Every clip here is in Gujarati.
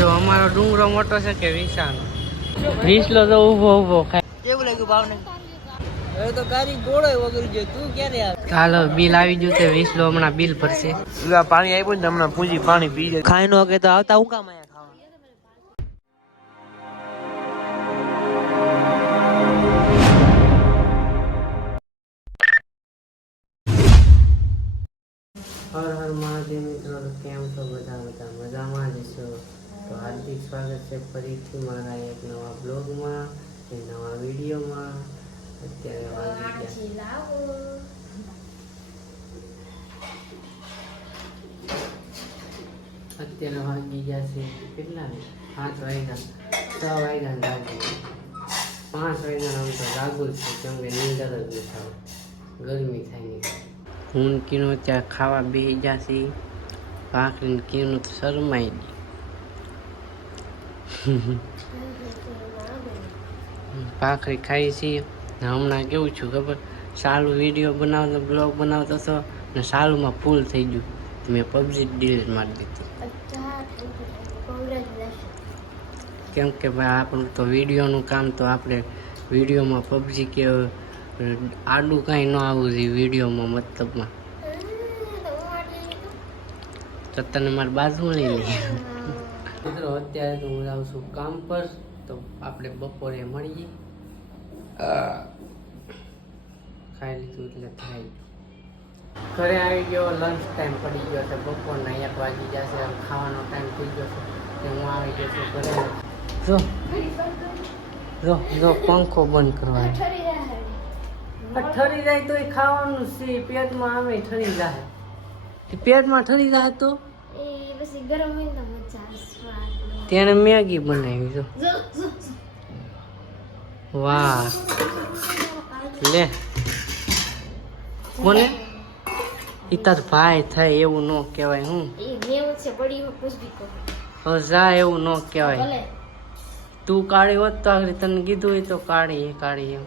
જો અમારો ડુંગરો મોટો છે કે વિશાનો વિસલો તો ઉભો ખાય. કેવું લાગ્યું ભાવને? હવે તો ગાડી ગોળો વગર જો તું ક્યારે આવે? હાલો બિલ આવી ગયું છે વિસલો હમણાં બિલ ભરશે. પાણી આપ્યું ને હમણાં પૂંજી પાણી પી જાય. ખાઈ નો કે તો આવતા હું કામ આયા ખાવા? હર હર મહાદેવ મિત્રો, કેમ છો બધા મજામાં જ છો? તો હાર્દિક સ્વાગત છે ફરીથી મારા એક નવા બ્લોગમાં, એક નવા વિડીયોમાં. અત્યારે વાગી ગયા છે કેટલા? 5 વાગ્યા, 6 વાગ્યા લાગી 5 વાગ્યા. આમ તો જાગું છે કેમ કે નીંદર જ નથી આવે, ગરમી થાય નહીં. હું કીનું ત્યાં ખાવા બેસી જશે. ભાખરીને કીનું તો શરમાઈ ગઈ. ભાખરી ખાઈ છીએ ને હમણાં કેવું છું ખબર? સારું વિડીયો બનાવતો, બ્લોગ બનાવતો હતો ને સારુંમાં ફૂલ થઈ ગયું. મેં પબજી ડિલીટ મારી દીધી. કેમ કે ભાઈ આપણું તો વિડીયોનું કામ, તો આપણે વિડીયોમાં પબજી કે આડું કાંઈ ન આવવું જોઈએ વિડીયોમાં, મતલબમાં. તો તને મારી બાજુમાં લઈ લઈએ. મિત્રો અત્યારે તો હું જાઉં છું કામ પર, તો આપણે બપોરે મળીએ. ખાઈ લીધું એટલે થાય. ઘરે આવી ગયો, લંચ ટાઈમ પડી ગયો છે, બપોરના 1 વાગી જશે. ખાવાનો ટાઈમ થઈ ગયો છે, હું આવી ગયો છું ઘરે. જો પંખો બંધ કરવાનો. ઠરી જાય તો એ ખાવાનું છે, પેટમાં આવે ઠરી જાય. પેટમાં ઠરી જાય તો તેને મેગી બનાવી. જો વાહ, લે કોને ઈતાર ભાઈ થાય એવું ન કહેવાય. હું જા એવું ન કહેવાય. તું કાળી હોત તો આગળ તને કીધું હોય તો કાળી એમ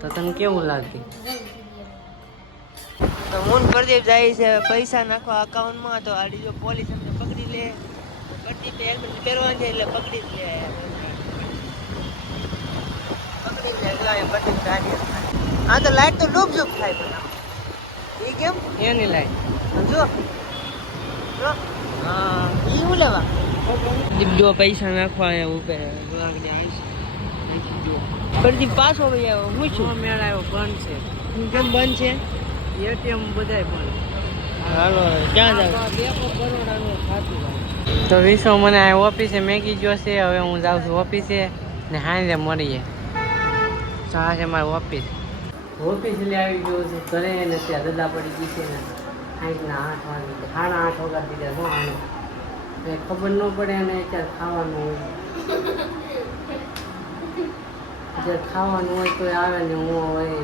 તો તને કેવું લાગે? તો મૂન પ્રદીપ જાય છે પૈસા નાખવા અકાઉન્ટમાં, તો આડી જો પોલીસ અમને પકડી લે, પ્રદીપ હેલ્મેટ પહેરવાનું છે એટલે પકડી જ લે. પ્રદીપ ગાડી આ તો લાઈટ તો ડૂબ થાય પણ એ કેમ એની લાઈટ જો હા ઈ હું લેવા દીપડો પૈસા નાખવા અહીંયા ઉપર પ્રદીપ પાછો ભાઈ આવ્યો. હું છું મેળ આવ્યો, બંધ છે. કેમ બંધ છે? એટીએમ બધાય બંધ. હાલો ક્યાં જાવ? બરોડાનું ખાતું. તો વિશ્વ મને આ ઓફિસે મેગી જોશે. હવે હું જાઉં છું ઓફિસે ને સાંજે મળીએ. તો આ છે મારી ઓફિસ. ઓફિસ લઈ આવી ગયો છે ઘરે ને ત્યાં દદા પડી ગઈ છે ને 8 વાગે, 8:30 વાગ્યા દીધા. શું આનું કંઈ ખબર ન પડે અને અત્યારે ખાવાનું હોય. જ્યારે ખાવાનું હોય તો આવે ને હું હોય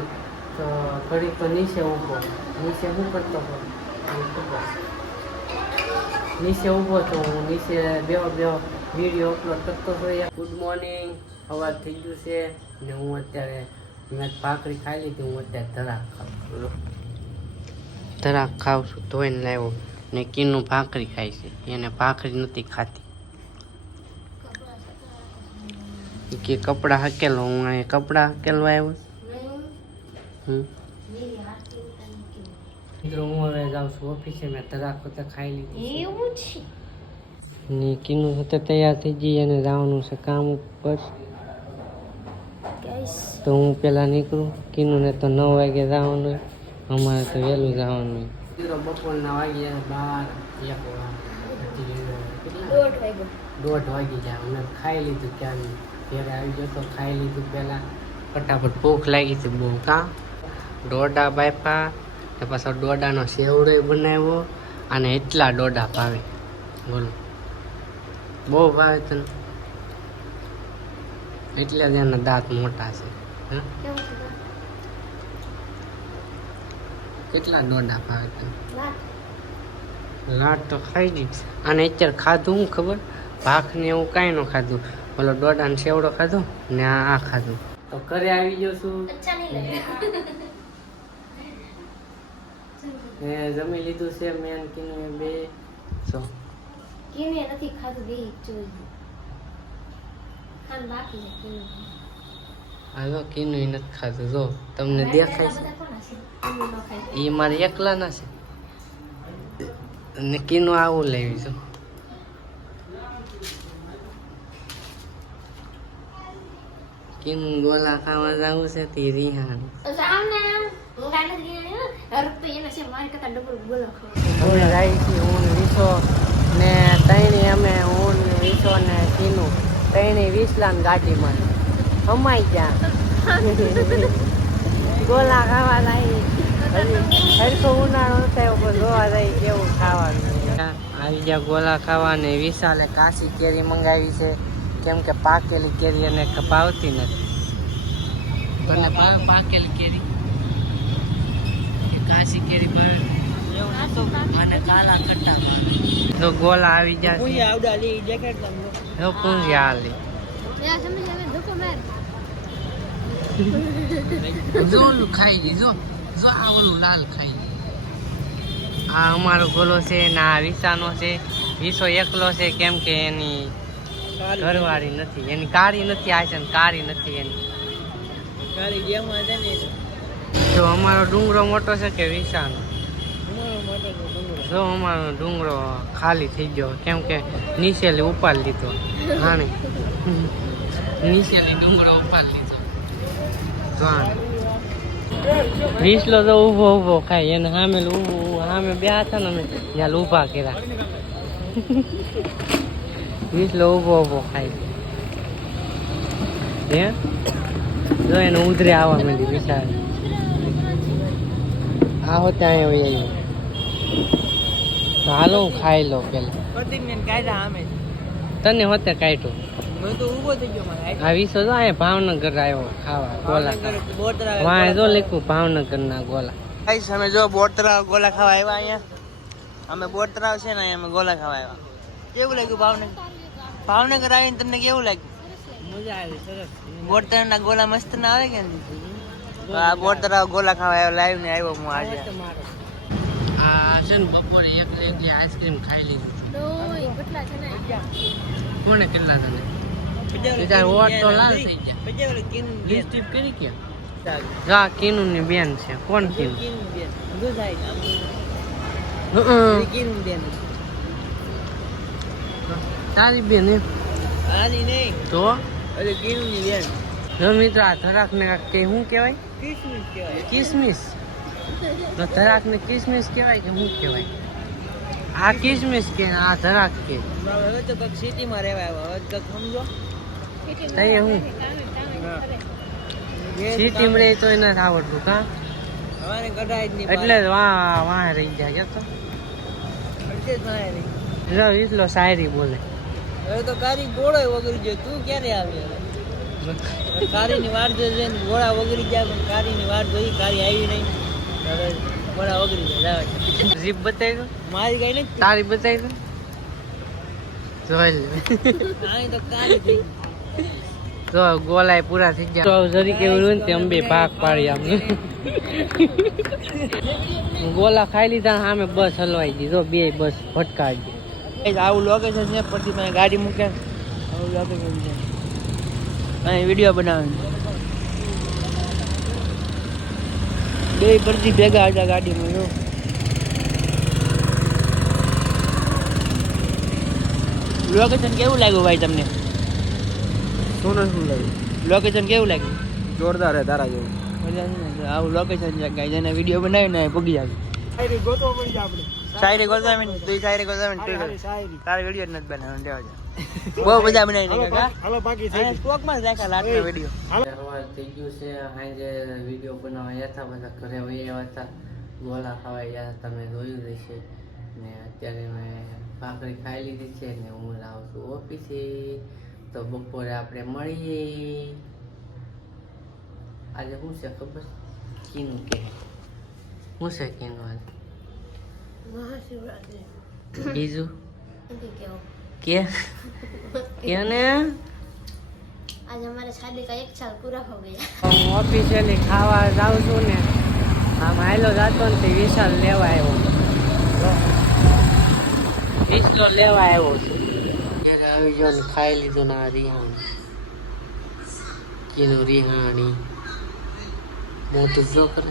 તો ઘડીક તો નીચે ઊભો. નીચે શું કરતો હતો? નીચે ઊભો તો હું નીચે બેહો વિડીયો અપલોડ કરતો હતો. ગુડ મોર્નિંગ, સવાર થઈ ગયું છે ને હું અત્યારે મેં ભાખરી ખાઈ લીધી. હું અત્યારે ધરાક ખાઉં છું. ધોઈને લાવ્યો ને કીનું ભાખરી ખાય છે. એને ભાખરી નથી ખાતી કે કપડાં હકેલો. હું અહીંયા કપડાં હકેલવા આવ્યો. મિત્રો હું હવે જાઉં છું ઓફિસે. મેં ધરાક વખતે ખાઈ લીધી ને કીનું સાથે તૈયાર થઈ જઈ અને જવાનું છે કામ ઉપર. તો હું પેલા નીકળું. કીનું ને તો 9 વાગે જવાનું હોય, અમારે તો વહેલું જવાનું હોય. બપોરના વાગ્યા 1:30 વાગી જાય. અમે ખાઈ લીધું ક્યાં ઘરે આવી ગયો તો ખાઈ લીધું પહેલાં. ફટાફટ ભૂખ લાગી હતી બહુ. કાં ડોડા બાફા ને પાછો ડોડાનો સેવડો બનાવ્યો. અને એટલા ડોડા ભાવે બોલો, બહુ ભાવે તને? એટલે જ એના દાંત મોટા છે. કેટલા ડોડા ભાવે તને? લાટ તો ખાઈ ગઈ. અને અત્યારે ખાધું હું ખબર? ભાખને એવું કાંઈ ન ખાધું. ઓલો ડોડાનો સેવડો ખાધો ને આ ખાધું. તો ઘરે આવી ગયો છું. જમી લીધું છે મેં કીધું બે. કેને નથી ખાધું બે જોઈ ખાન બાકી છે કેને હાલો કીનું નથી ખાધું જો તમને દેખાય છે બધા કોના છે એનું ન ખાય એ મારે એકલા ના છે અને કીનું આવું લેવી છું કીનું ગોલા ખાવા જવું છે તે રિહાણ સામને હું ગાને ગઈ હરક તો એને છે મારી કરતા ડબલ બોલો ખાવ અમે જાય છીએ હું ને વિસો ને ત્રણે અમે હું ને વિસો ને કીનું ત્રણે વિસલાન ગાડીમાં અમાઈ ગયા ગોલા ખાવા જાય હરખો ઉનાળો થયો પણ જોવા જાય કેવું ખાવાનું આવી ગયા ગોલા ખાવા ને વિશાલે કાશી કેરી મંગાવી છે કેમ કે પાકેલી કેરી એને ભાવતી નથી તને ભાવે પાકેલી કેરી કે કાશી કેરી ભાવે મને કાલા કટ્ટા ભાવે તો ગોલા આવી ગયા છે આવડાલી જેકેટ તમને જો પૂંજી આલી યા સમજ આવે ધોકો માર જો ઓલું ખાઈ ગઈ જો જો આ ઓલું લાલ ખાઈ ગઈ આ અમારો ગોલો છે ને આ વિસાનો છે વિસો એકલો છે કેમ કે એની ઘરવાળી નથી એની કાળી નથી આ છે ને કાળી નથી એની કાળી ગેમમાં છે ને જો અમારો ડુંગરો મોટો છે કે વિસાનો તમારો મોટો ડુંગરો જો અમારો ડુંગરો ખાલી થઈ ગયો કેમ કે નીચેલી ઉપાડી લીધો હાને નીચેલી ડુંગરો ઉપાડી લીધો તો વિસલો તો ઊભો ઊભો ખાય એને સામે સામે બે હતા ને અમે ત્યાં ઊભા કર્યા વિસલો ઊભો ઊભો ખાય હે જો એને ઉધરે આવવા માંડી વિચાર આ હોતે અહીંયા આવી તો હાલો હું ખાઈ લો પેલા પ્રતિજ્ઞા કાયદા આમે તને હોતે કાઢ્યું મેં તો ઊભો થઈ ગયો મારે આ વિસો જો અહીંયા ભાવનગર આવ્યો ખાવા ગોલા બોતરા વાંહે જો લખ્યું ભાવનગર ના ગોલા ગાઈસ અમે જો બોતરા ગોલા ખાવા આવ્યા અહીંયા અમે બોતરા છે ને અહીંયા અમે ગોલા ખાવા આવ્યા કેવું લાગ્યું ભાવનગર આવીને તમને કેવું લાગ્યું મજા આવી સરસ બોતરા ના ગોલા મસ્ત ના આવે કે આ બોતરા ગોલા ખાવા આવ્યો લાઈવ ને આવ્યો હું આજે આ છે ને બપોરે એકલી આઈસ્ક્રીમ ખાઈ લીધી ડોય કેટલા છે ને કોને કેટલા તને બીજા ઓટ તો લાલ થઈ ગયા લિસ્ટીપ કરી કે જા કીનું ની બેન છે કોણ કીનું તારી બેન એમ આની નહીં તો અરે કીનું ની બેન જો મિત્રો આ ધરાક ને કઈ શું કહેવાય કિસમિસ કહેવાય કિસમિસ તો ધરાક ને કિસમિસ કહેવાય કે શું કહેવાય આ કિસમિસ કે આ ધરાક કે હવે તો કઈક સિટીમાં રહેવા આવ્યો હવે કઈક સમજો તઈ હું સિટી માં રહી તો એને આવડતું કા હવાને કઢાય જ નહીં એટલે જ વાહ રહી જાય કે તો એટલે જ મારે નહીં જો એટલો શાયરી બોલે હવે તો કારી ગોળો વગરી જાય તું ક્યારે આવી હવે કારીની વાર જોઈ ને ગોળા વગરી જાય પણ કારીની વાર જોઈ કારી આવી નહીં હવે ગોળા વગરી જાય જીપ બતાવી દો મારી કઈ નથી તારી બતાવી દો જોઈ લે આની તો કારી થઈ તો ગોલાય પૂરા થઈ ગયા તો જરી કેવું રહ્યું ને તે અંબે ભાગ પાડી આમ ગોલા ખાઈ લીધા સામે બસ હલવાઈ ગઈ જો બે બસ ભટકાવી ગઈ આવું લોકેશન છે પછી મેં ગાડી મૂકે આવું લોકેશન છે અહીં વિડીયો બનાવે બે પરથી ભેગા હતા ગાડીમાં જો લોકેશન કેવું લાગ્યું ભાઈ તમને શું લાગ્યું લોકેશન કેવું લાગ્યું જોરદાર હે તારા જેવું આવું લોકેશન છે ગાઈ જેને વિડીયો બનાવીને પૂગી જાય શાયરી ગોતવા તું શાયરી ગોતવા તારે વિડીયો નથી બનાવવાનો લેવા જા બહુ બધા બનાવી નાખ્યા હાલો બાકી છે સ્ટોકમાં રાખા લાટનો વિડીયો સવાર થઈ ગયું છે આજે વિડીયો બનાવવા ગયા હતા બધા ઘરે વહી હતા ગોલા ખાવા ગયા હતા તમે જોયું રહેશે ને અત્યારે મેં ભાખરી ખાઈ લીધી છે ને હું લાવું છું ઓફિસે તો બપોરે આપણે મળીએ આજે શું છે ખબર કીનું કે શું છે કીનું આજે મહાશિવરાત્રી બીજું નથી કેવું કે ને आज हमारे शादी का 1 साल पूरा हो गया હું ઓફિશિયલી ખાવા જાઉં છું ને આમ હાલો જાતો ને તે વિશાલ લેવા આવ્યો વિસલો લેવા આવ્યો છું ઘેર આવી ગયો ને ખાઈ લીધું ને આ રિહાણી કીધું રિહાણી મોટું જો કરે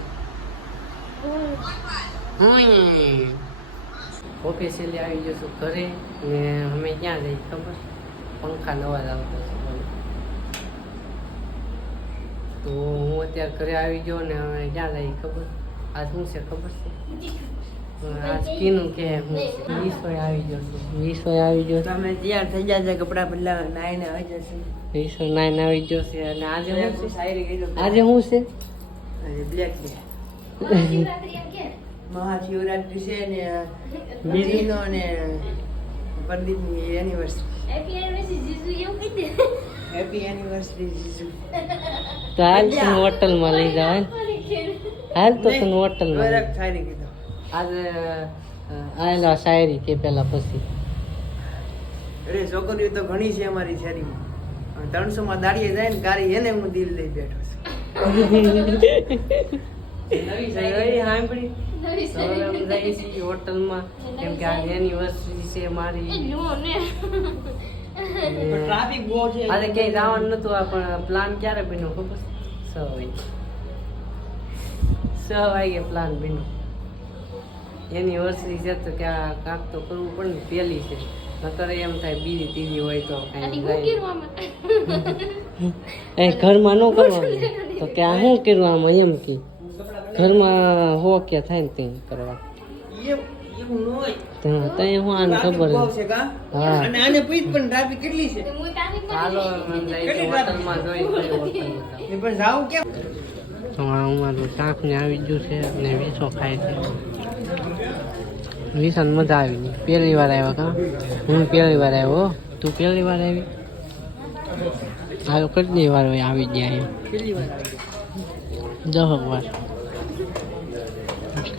ઓફિસેલી આવી જશું ઘરે ને અમે ક્યાં જઈએ ખબર પંખા નવા જ આવતા છે તો હું અત્યારે ઘરે આવી ગયો ને અમે ક્યાં જઈએ ખબર આજ શું છે ખબર છે આજ કીનું કે હું વિસોય આવી ગયો છું વિસોય આવી ગયો તમે તૈયાર થઈ જાય કપડા બદલા નાઈને આવી જશે વિસો નાઈને આવી ગયો છે અને આજે શું છે શાયરી ગઈ આજે શું છે બ્લેક ડે શિવરાત્રી એમ કે મહાશિવરાત્રી છે ને બીજું બીજીનો ને પ્રદીપની એનિવર્સરી હેપી એનિવર્સરી જીજુ એવું કહી દે હેપી એનિવર્સરી જીજુ તો હાલ તને હોટલમાં લઈ જાવ હાલ તો તને હોટલમાં બરક શાયરી કીધો આજે આયેલા શાયરી કે પેલા પછી અરે છોકરીઓ તો ઘણી છે અમારી શેરીમાં 300 માં દાડીએ જાય ને કારી એને હું દિલ લઈ બેઠો છું નવી શાયરી સાંભળી નવી હવે અમે જઈએ છીએ હોટલમાં કેમ કે આજે એનિવર્સરી છે મારી નો ને ટ્રાફિક બહુ છે આજે ક્યાંય જવાનું નતું આ પણ પ્લાન ક્યારે બન્યો ખબર છે 6 વાગે પ્લાન બન્યો એનિવર્સરી છે તો ક્યાં કાંક તો કરવું પડે ને પહેલી છે નકર એમ થાય બીજી ત્રીજી હોય તો આની હું કાંઈ કર્યું આમાં એ ઘરમાં ન કરવાનું તો કે આ શું કર્યું આમાં એમ કે ઘરમાં હો કે થાય ને તે કરવા એવું ન હોય ત્યાં હું આને ખબર બહુ છે કા હા અને આને પૂછ પણ ટ્રાફિક કેટલી છે હું ટ્રાફિક ચાલો એમ જઈએ હોટલમાં જોઈ એ પણ જાવ કેમ તો અમારું શાક ને આવી ગયું છે અને વીસો ખાય છે વિશાન મજા આવી ગઈ પહેલી વાર આવ્યા કા હું પહેલી વાર આવ્યો તું પહેલી વાર આવી આવ્યો કેટલી વાર હોય આવી ગયા કેટલી વાર 10 વાર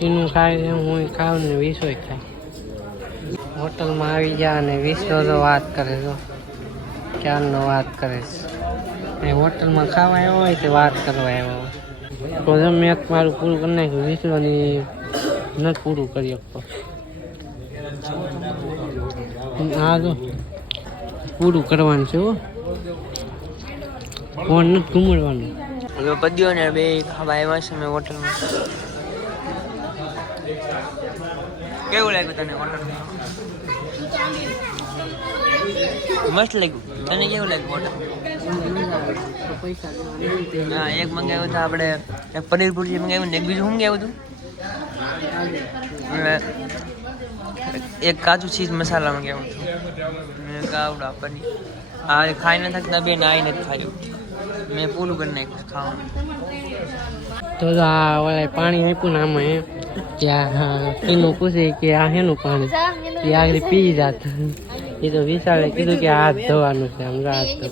એનું ખાય છે હું ખાઉં ને વીસોય ખાય હોટલમાં આવી ગયા અને વીસો તો વાત કરે છો ક્યારનો વાત કરે છે એ હોટલમાં ખાવા આવ્યો હોય તો વાત કરવા આવ્યો તો મેં મારું પૂરું કરી નાખ્યું વીસોની નથી પૂરું કરી શકતો હા જો પૂરું કરવાનું છે હો ફોન નથી ઘુમાડવાનું હવે પદ્યો ને બે ખાવા આવ્યા છે મેં હોટલમાં કેવું લાગ્યું તને હોટલમાં મસ્ત લાગ્યું તને કેવું લાગ્યું હોટલ હા એક મંગાવ્યું હતું આપણે એક પનીર ભુરજી મંગાવ્યું ને એક બીજું શું મંગાવ્યું હતું એક કાજુ ચીઝ મસાલા મંગાવ્યું હતું મેં ગાવડા પનીર હા એ ખાઈ ન થકતા બેન આવીને જ ખાયું મેં પૂરું કરી નાખ્યું ખાવાનું તો આ ઓલા પાણી આપ્યું ને આમાં એમ કે આ એનું પૂછે કે આ શેનું પાણી એ આગળ પી જાત એ તો વિશાળે કીધું કે હાથ ધોવાનું છે આમ હાથ ધો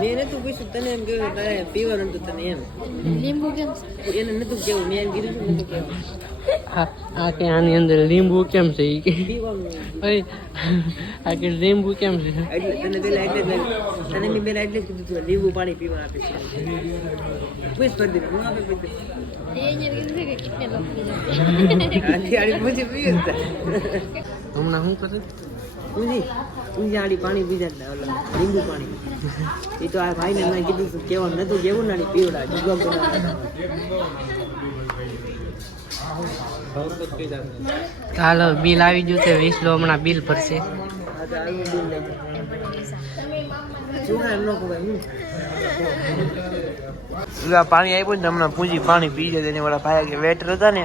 મેં નતું પૂછ્યું તને એમ કહ્યું તારે પીવાનું હતું તને એમ લીંબુ કેમ છે એને નતું કેવું મેં એમ કીધું નતું કેવું આ કે આની અંદર લીંબુ કેમ છે એ કે પીવાનું ઓય આ કે લીંબુ કેમ છે એટલે તને પેલા એટલે તને મેં પેલા એટલે જ કીધું હતું લીંબુ પાણી પીવા આપે છે પૂછ પડી હું આપે પૂછ એ અહીંયા કીધું છે કે કેટલે લોકો આડી આડી પૂછી પીવું હમણાં શું કરે ઊંજી આડી પાણી પીજા હતા ઓલા લીંબુ પાણી એ તો આ ભાઈને મેં કીધું હતું કેવાનું નતું કેવું નાડી પીવડા જુગો હાલો બિલ આવી ગયું છે 20 લો હમણાં બિલ ભરશે પાણી આપ્યું ને હમણાં પૂંજી પાણી પી જાય એને વાળા ભાઈ કે વેટર હતા ને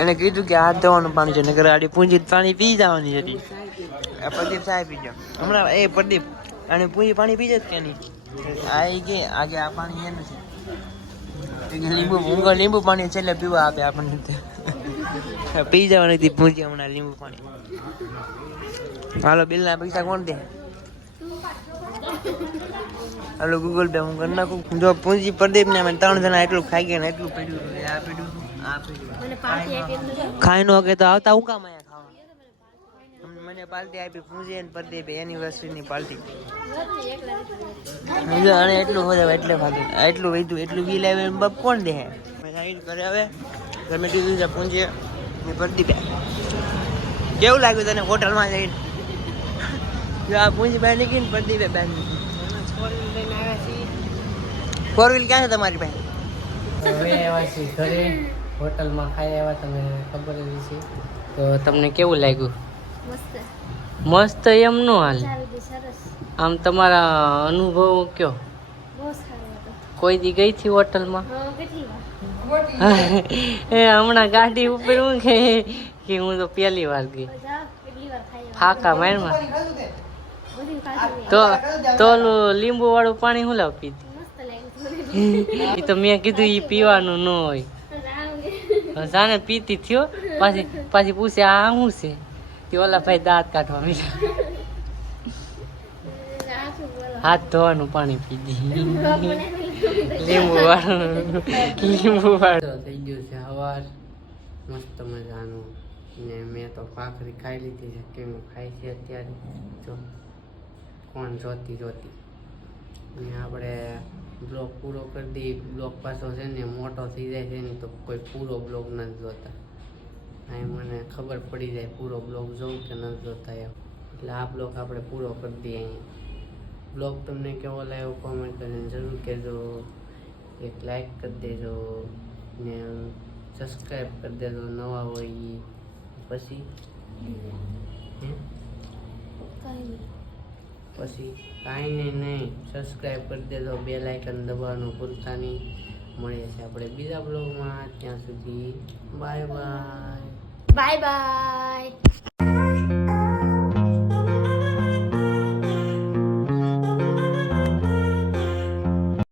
એને કીધું કે હાથ ધોવાનું પાણી છે નગર આડી પૂંજી પાણી પી જવાની હતી પ્રદીપ સાહેબ પી જાવ હમણાં એ પ્રદીપ અને પૂંજી પાણી પી જાય કે નહીં આ કે આગે આ પાણી એનું છે લીંબુ ઊંઘા લીંબુ પાણી છેલ્લે પીવા આપે આપણને પી જવાની હતી પૂંજી હમણાં લીંબુ પાણી હાલો બિલના પૈસા કોણ દે હાલો ગૂગલ પે હું કરી નાખું જો પૂંજી પ્રદીપ ને અમે 3 જણા એટલું ખાઈ ગયા ને એટલું પડ્યું આ પડ્યું આ પડ્યું મને પાર્ટી આપી ખાઈ નો કે તો આવતા હું કામ આયા ખાવા મને પાર્ટી આપી પૂંજી અને પ્રદીપ એનિવર્સરીની પાર્ટી અને એટલું હોય એટલે ખાધું એટલું વધ્યું એટલું બિલ આવે બાપ કોણ દે મેં સાઈડ કરે હવે ગમે દીધું છે પૂંજી ને પ્રદીપ કેવું લાગ્યું તને હોટલમાં જઈને? જો આ પૂંજીભાઈ નીકળીને પ્રદીપભાઈ બેન લઈને આવ્યા છીએ. 4 વ્હીલ ક્યાં છે તમારી પાસે? હવે આવ્યા છીએ ઘરે, હોટલમાં ખાઈ આવ્યા, તમને ખબર જ છે. તો તમને કેવું લાગ્યું? મસ્ત મસ્ત એમ નો હાલ, ચાલુ છે સરસ આમ તમારા અનુભવ કયો? બહુ સારું હતું કોઈ દી ગઈ થી હોટલમાં? હા કેટલી વાર એ હમણાં ગાડી ઉપર હું કે હું તો પહેલી વાર ગઈ. જાઓ કેટલી વાર ખાઈ ફાકા મારમાં બધી ખાધી તો ઓલું લીંબુ વાળું પાણી હું લાવ પીધી. મસ્ત લાગ્યું એ તો મેં કીધું એ પીવાનું ન હોય. જાણે પીતી થયો, પાછી પૂછે આ શું છે? તે ઓલા ભાઈ દાંત કાઢવા મીઠા હાથ ધોવાનું પાણી પીધી. લીંબુ વાળું થઈ ગયું છે સવાર, મસ્ત મજાનું. ને મેં તો ભાખરી ખાઈ લીધી છે. કેમ ખાઈ છે અત્યારે જો કોણ જોતી ને આપણે બ્લોગ પૂરો કરી દઈએ. બ્લોગ પાછો છે ને મોટો થઈ જાય છે ને તો કોઈ પૂરો બ્લોગ નથી જોતા. અહીં મને ખબર પડી જાય પૂરો બ્લોગ જોઉં કે નથી જોતા એમ. એટલે આ બ્લોગ આપણે પૂરો કરી દઈએ અહીંયા. બ્લોગ તમને કેવો લાગ્યો કોમેન્ટ કરીને જરૂર કહેજો. એક લાઈક કરી દેજો ને સબસ્ક્રાઈબ કરી દેજો નવા હોય ઈ. પછી કાંઈ નહીં, સબસ્ક્રાઈબ કરી દેજો, બેલ આઇકન દબાવવાનું ભૂલતા નહીં. મળીએ છીએ આપણે બીજા બ્લોગમાં. ત્યાં સુધી બાય બાય. Bye bye.